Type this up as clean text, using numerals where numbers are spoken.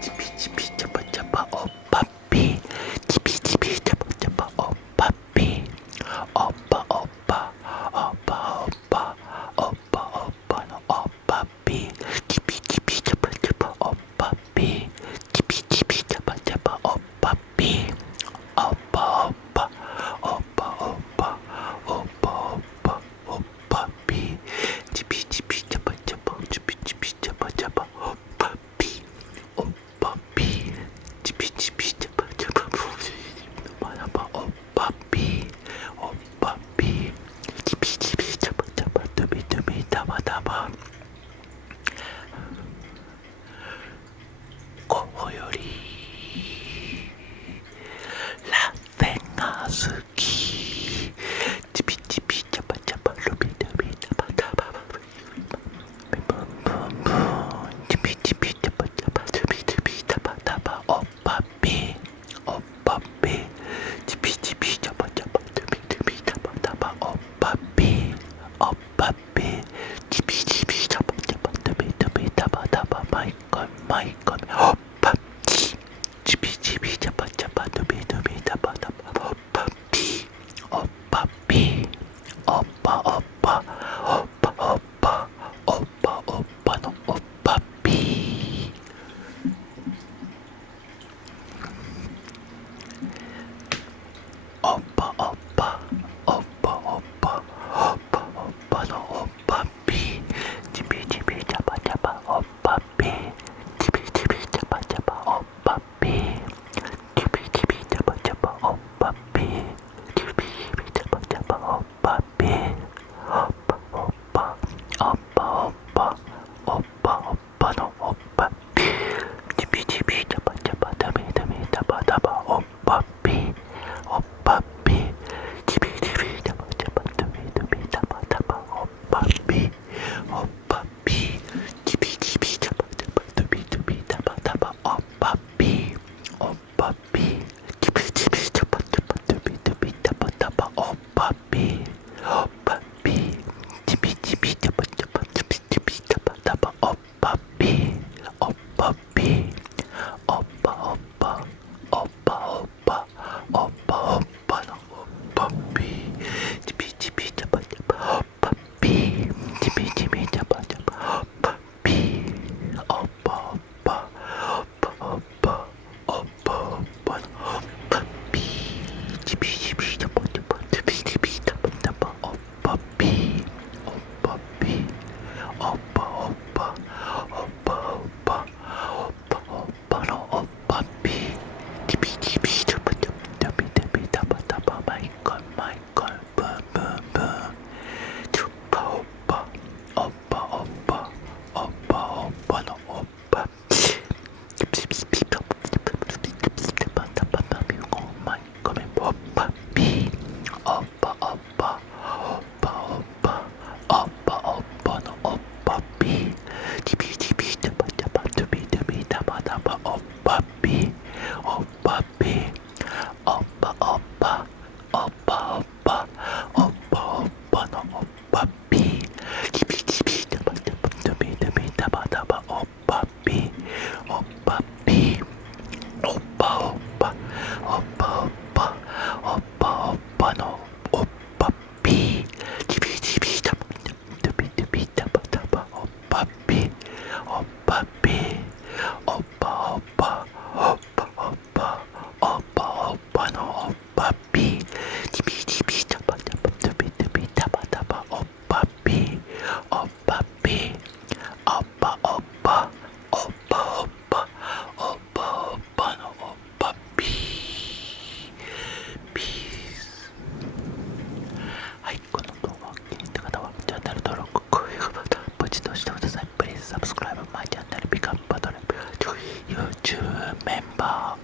지피 지피 잡아 잡아 오빠삐 지피 잡아 잡아 오빠삐 오빠 오빠 오빠 오빠 오빠 오빠 너 오빠삐 지피 잡아 잡아 오빠삐 지피 잡아 잡아 오빠삐 오빠 오빠 오빠 오빠 오빠 오빠 오빠삐 지피 잡아 잡아 지피 잡아 잡아 오빠삐 오빠삐 지피 잡아 잡아 봐봐 오빠삐 오빠삐 지피 잡아 잡아 두비 잡아 잡아 고요리 라생아 스키 지피 잡아 잡아 루비 잡아 잡아 지피 잡아 잡아 두비 잡아 잡아 오빠삐 오빠삐 지피 잡아 잡아 두비 잡아 잡아 오빠삐 오빠삐 지피 잡아 잡아 두비 잡아 잡아 마이건 오빠삐 지피 잡아 잡아 두비 잡아 잡아 오빠삐 오빠삐 오빠 오빠 오빠 오빠 오빠 오빠 너 오빠삐 오빠 오빠 오빠 오빠 오빠 오빠 너 오빠삐 지피 잡아 잡아 오빠삐 지피 잡아 잡아 오빠삐 지피 잡아 잡아 오빠삐 지피 잡아 잡아 오빠삐 오빠 오빠 오빠 오빠 오빠 오빠 너 오빠삐 지피 잡아 잡아 두비 잡아 잡아 오빠삐 오빠삐 지피 잡아 잡아 두비 잡아 잡아 오빠삐 오빠삐 지피 잡아 잡아 두비 잡아 잡아 오빠삐 오빠삐 지피 잡아 잡아 두비 잡아 잡아 오빠삐 오빠삐 지피 잡아 잡아 두비 잡아 잡아 오빠삐 오빠삐 오빠 오빠 오빠 오빠 오빠 오빠 너 오빠삐 지피 잡아 잡아 오빠삐 지피 잡아 잡아 오빠삐 오빠 오빠 오빠 오빠 오빠 너 오빠삐 지피 잡아 잡아 두비 잡아 잡아 오빠삐 오빠삐 오빠 오빠 오빠 오빠 오빠 오빠 너 오빠삐 지피 잡아 잡아 두비 잡아 잡아 마이걸 붐붐붐 오빠 오빠 오빠 오빠 오빠 오빠 너 오빠삐 지피 잡아 잡아 잡아 마이걸 오빠삐 오빠 오빠 오빠 오빠 오빠 오빠 너 오빠삐 지피 잡아 잡아 두비 잡아 잡아 오빠삐 오빠삐 오빠 오빠 오빠 오빠 오빠 오빠 너 오빠삐 지피 잡아 잡아 두비 잡아 잡아 오빠삐 오빠삐 오빠 오빠 오빠 오빠 오빠 오빠 너 오빠삐 지피 잡아 잡아 두비 잡아 잡아 오빠삐 오빠삐 오빠 오빠 오빠 오빠 오빠 오빠 너 오빠삐 지피 잡아 잡아 두비 잡아 잡아 오빠삐 오빠삐 오빠 오빠 오빠 오빠 오빠 오빠 너 오빠삐 피스 はい、この動画を気に入った方はチャンネル登録、高評価ボタンポチッと押してください。Please subscribe my channel, become part of YouTube member